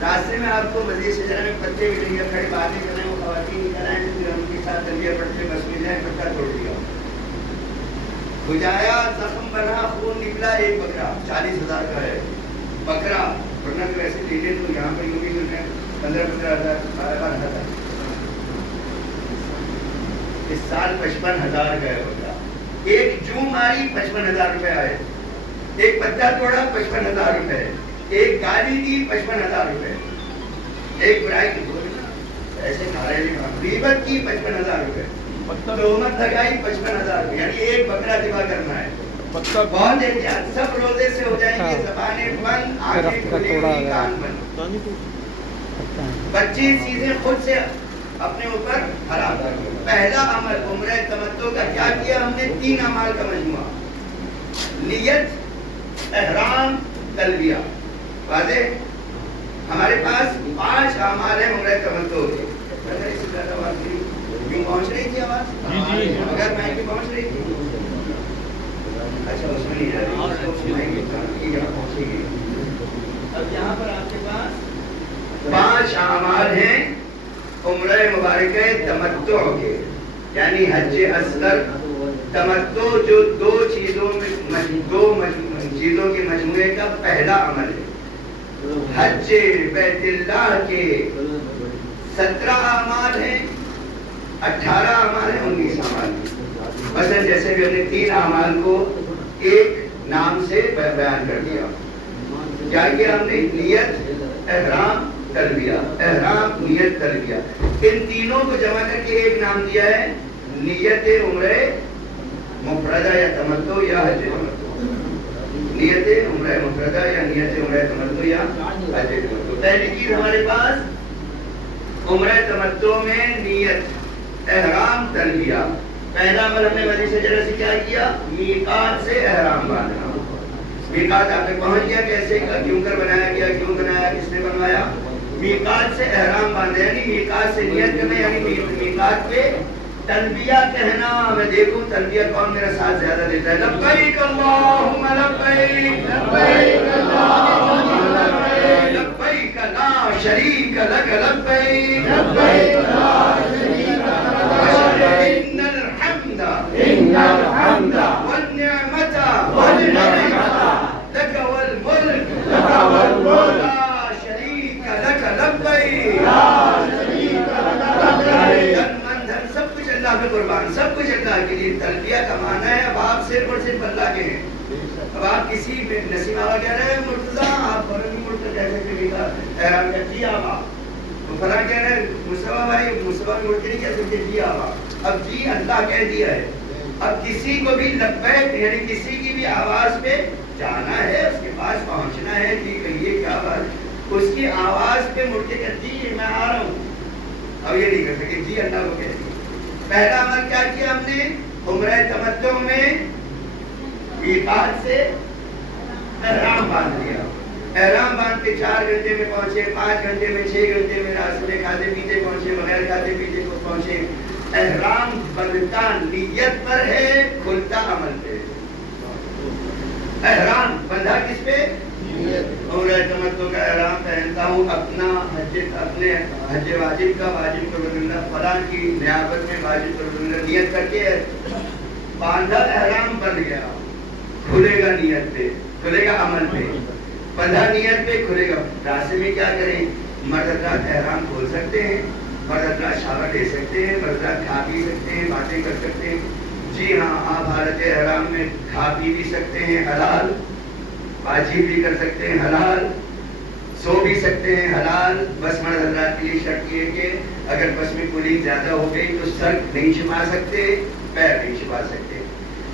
راستے میں آپ کو مزید شجرہ میں پتے ملیں گے، کھڑی باتیں کریں، وہ خواتین نکل آئیں، پھر ہم کے ساتھ تلبیہ پڑھتے بس میں جائیں، پٹا توڑ دیا، بجایا، زخم بنا، خون نکلا، ایک بکرا 40,000 کا ہے بکرا، ورنہ تو ویسے دیتے تو یہاں پر یوں بھی ملتے ہیں 15,000 12,000 اس سال 55,000 کا ہے بکرا، ایک جو ماری 55,000 روپے آئے، ایک پتا توڑا 55,000 روپے، ایک گالی دی 55,000 روپے، ایک برائی کی ایسے کھا رہے ہیں، غیبت کی 55,000 روپے، تہمت لگائی 55,000 روپے، یعنی ایک بکرا ذبح کرنا ہے، بہت احتیاط، سب روزے سے ہو جائیں گے، زبانیں بند، آنکھیں کھلی ہوئی، کان بند، 25 چیزیں خود سے اپنے اوپر حرام کر دیں۔ پہلا عمل عمرہ تمتع کا کیا کیا ہم نے؟ 3 اعمال کا مجموعہ، نیت، احرام، تلبیہ، واضح؟ ہمارے پاس 5 اعمال ہیں عمرہ تمتع کے، اگر اس سے زیادہ آواز کیوں پہنچ رہی تھی آواز؟ اگر میں کی پہنچ رہی تھی، اچھا اس میں نہیں جا رہی، یہاں پہنچے گی۔ اب یہاں پر آپ کے پاس 5 اعمال ہیں عمرہ مبارکہ تمتع کے، یعنی حج اصغر، تمتع جو 2 چیزوں کے مجموعے کا پہلا عمل ہے۔ حج بیت اللہ کے 17 اعمال ہیں، 18 اعمال ہیں، 19 اعمال ہیں۔ مثلا جیسے کہ ہم نے 3 اعمال کو ایک نام سے بیان کر دیا، کیا کیا ہم نے؟ نیت، احرام، تلبیہ، احرام، نیت، تلبیہ، ان تینوں کو جمع کر کے ایک نام دیا ہے نیت عمرہ مفردہ یا تمتع یا حج تمتع، نیت عمرہ مفردہ یا نیت عمرہ تمتع یا حج تمتع۔ پہلی چیز ہمارے پاس عمرہ تمتع میں نیت، احرام، تلبیہ، پہلا عمل ہم نے مدی شجرہ سے کیا کیا؟ میقات سے احرام باندھنا۔ میقات آپ نے پہنچ گیا، کیسے کیوں کر بنایا گیا، کیوں بنایا، کس نے بنوایا؟ میقات سے احرام باندھنا، یعنی میقات سے نیت کرنا، یعنی میقات پہ تلبیہ کہنا۔ میں دیکھوں تلبیہ کون میرا ساتھ زیادہ دیتا ہے؟ لبیک اللہم لبیک، لبیک اللہم لبیک، لبیک لا شریک لک لبیک، لبیک لا شریک لک، ان الحمد والنعمت والنعمت لک والملک لا شریک لک لبیک، لا شریک لک لبیک، دھن سب کچھ اللہ کے قربان، سب کچھ اللہ کے لیے۔ تلبیہ کا معنی ہے اب آپ صرف اور صرف اللہ کے ہیں۔ اب آپ کسی نسیم آبا کہہ رہے ہیں مرتضیٰ آپ فوراً نہیں مڑ کر کہہ سکتے احرام کا جی آبا، وہ فلاں کہہ رہے ہیں مصطفیٰ بھائی، مصطفیٰ مڑ کے نہیں کہہ سکتے جی آبا، اب جی اللہ کہہ دیا ہے۔ اب کسی کو بھی لبیک یعنی کسی کی بھی آواز پہ جانا ہے، اس کے پاس پہنچنا ہے، جی کہیے کیا بات، اس کی آواز پہ مڑ کے کہتے جی میں آ رہا ہوں، اب یہ نہیں کر سکے جی اللہ کو کہہ دیا۔ پہلا عمل کیا کیا ہم نے عمرہ تمتع میں؟ میقات سے احرام باندھ لیا، احرام باندھ کے 4 گھنٹے میں پہنچے، 5 گھنٹے میں، 6 گھنٹے میں، راستے میں کھاتے پیتے پہنچے، بغیر کھاتے پیتے کو پہنچے۔ احرام بندھتا نیت پر ہے، کھلتا عمل پہ۔ احرام بندھا کس پہ؟ عمرہ تمتع کا احرام پہنتا ہوں، اپنے حج واجب کا بدلنا، فلاں کی نیابت میں واجب کا بدلنا، نیت کر کے باندھا احرام بن گیا، کھلے گا نیت پہ، کھلے گا عمل پہ، بندھا نیت پہ، کھلے گا۔ راستے میں کیا کریں؟ مرد حضرات احرام کھول سکتے ہیں، مرد حضرات شاور لے سکتے ہیں، مرد حضرات کھا پی سکتے ہیں، باتیں کر سکتے ہیں، جی ہاں آپ حالت احرام میں کھا پی بھی سکتے ہیں حلال، واجب بھی کر سکتے ہیں حلال، سو بھی سکتے ہیں حلال۔ بس مرد حضرات کے لیے شرط یہ کہ اگر بس میں کولنگ زیادہ ہو گئی تو سر نہیں چھپا سکتے، پیر نہیں چھپا سکتے۔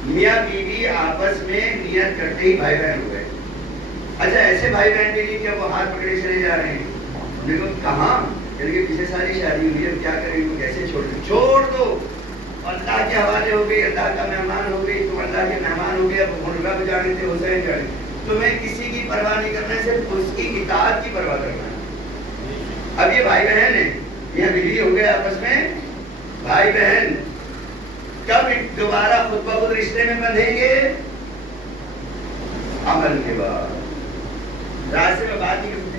میاں بیوی آپس میں نیت کرتے ہی بھائی بہن ہو گئے۔ اچھا ایسے بھائی بہن کے لیے کیا وہ ہاتھ پکڑے چلے جا رہے ہیں؟ دیکھو کہاں کہ پیچھے ساری شادی ہوئی ہے، کیا کریں گے، کیسے چھوڑ دیں؟ چھوڑ دو، اللہ کے حوالے ہو گئی، اللہ کا مہمان ہو گئی، تم اللہ کے مہمان ہو گئے، اب مرغا بھی جانے تھے حسین جانے، تمہیں کسی کی پرواہ نہیں کرنا ہے، صرف اس کی اطاعت کی پرواہ کرنا ہے۔ اب یہ بھائی بہن ہیں، یہ بیوی ہو گئے آپس میں بھائی بہن، کب دوبارہ خود بخود رشتے میں بندھیں گے؟ عمل کے بعد۔ راستے میں بات نہیں کرتے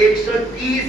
130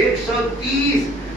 130,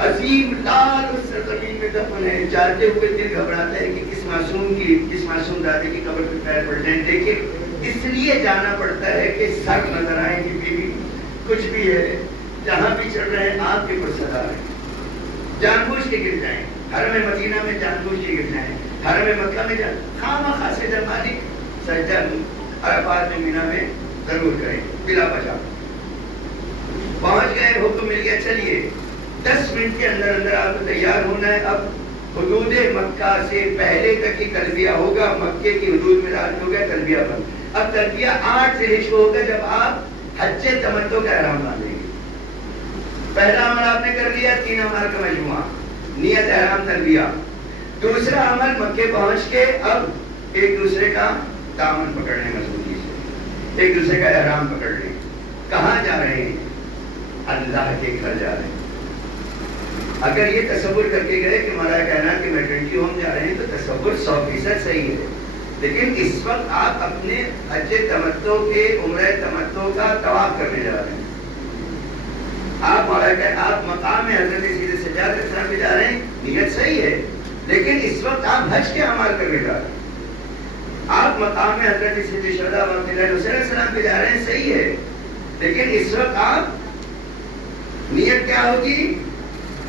عظیم لال اس سرزمین میں دفن ہے. جاتے ہوئے دل گھبراتا ہے کہ کس معصوم دادے کی قبر پہ پیر پڑ جائیں. لیکن اس لیے جانا پڑتا ہے کہ سر نظر آئے کہ بیوی کچھ بھی ہے، جہاں بھی چل رہے ہیں آپ کے پر صدا ہے. جان بوجھ کے گر جائیں. حرم مدینہ میں جان بوجھ کے گر جائیں. حرم مکہ میں خواہ سے مالک سجدہ عرفات میں مینا میں ضرور کریں بلا وجہ. پہنچ گئے، حکم مل گیا چلیے 10 منٹ کے اندر اندر آپ کو تیار ہونا ہے. اب حدود مکہ سے پہلے تک ہی تلبیہ ہوگا. مکے کی حدود میں داخل ہو گیا تلبیہ بند. اب تلبیہ 8 ذی الحجہ ہوگا جب آپ حج تمتع کا احرام باندھیں گے. پہلا عمل آپ نے کر لیا 3 اعمال کا مجموعہ، نیت، احرام، تلبیہ. دوسرا عمل مکے پہنچ کے اب ایک دوسرے کا دامن پکڑنے مضبوطی سے، ایک دوسرے کا احرام پکڑ لیں. کہاں جا رہے ہیں؟ اللہ کے گھر جا رہے ہیں. اگر یہ تصور کر کے گئے کہ ہمارا کہنا کہ میٹرنٹی ہوم جا رہے ہیں تو تصور 100% صحیح ہے. لیکن اس وقت آپ اپنے حج تمتع کے عمرہ تمتع کا طواف کرنے جا رہے ہیں. آپ مقام حضرت سید سجاد علیہ السلام پہ جا رہے ہیں، نیت صحیح ہے. لیکن اس وقت آپ حج کے اعمال کرنے جا رہے ہیں. آپ مقام حضرت سید شہداء عبداللہ علیہ السلام پہ جا رہے ہیں، صحیح ہے. لیکن اس وقت آپ نیت کیا ہوگی؟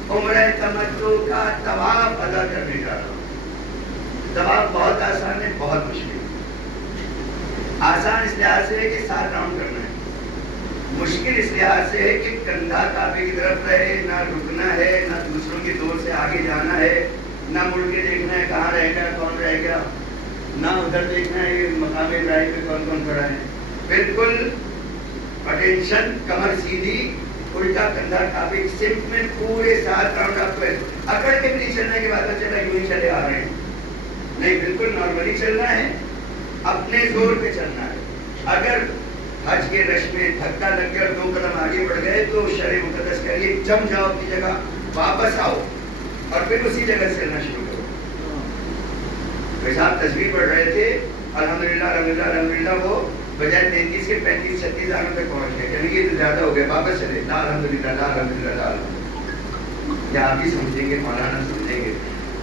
عمرہ تمتع کا طواف ادا کرنے جا رہا ہوں. طواف بہت آسان ہے، بہت مشکل ہے. آسان اس لحاظ سے ہے کہ 7 راؤنڈ کرنا ہے. مشکل اس لحاظ سے ہے کہ کندھا کعبے کی طرف رہے، نہ رکنا ہے، نہ دوسروں کی دور سے آگے جانا ہے، نہ مڑ کے دیکھنا ہے کہاں رہ گیا کون رہ گیا، نہ ادھر دیکھنا ہے کہ مقام ابراہیم پہ کون کون کھڑا ہے. بالکل اٹینشن، کمر سیدھی، الٹا کندھا کعبے کی سمت میں پورے 7 راؤنڈ. آپ کو اکڑ کے بھی نہیں چلنا ہے کہ بات چل رہا ہے یوں ہی چلے آ رہے ہیں. نہیں، بالکل نارملی چلنا ہے، اپنے زور پہ چلنا ہے. اگر حج کے رش میں دھکا لگ گیا اور 2 قدم آگے بڑھ گئے تو شرع مقدس کے لیے جم جاؤ اپنی جگہ، واپس آؤ اور پھر اسی جگہ سے چلنا شروع کرو. صاحب تصویر پڑھ رہے تھے، الحمدللہ الحمدللہ الحمدللہ، وہ بجائے 33 کے 35 36 آنے تک پہنچ گئے. یعنی یہ تو زیادہ ہو گیا، واپس چلے. لا الحمدللہ لا الحمدللہ لا الحمدللہ. یا آپ ہی سمجھیں گے، مولانا سمجھیں گے.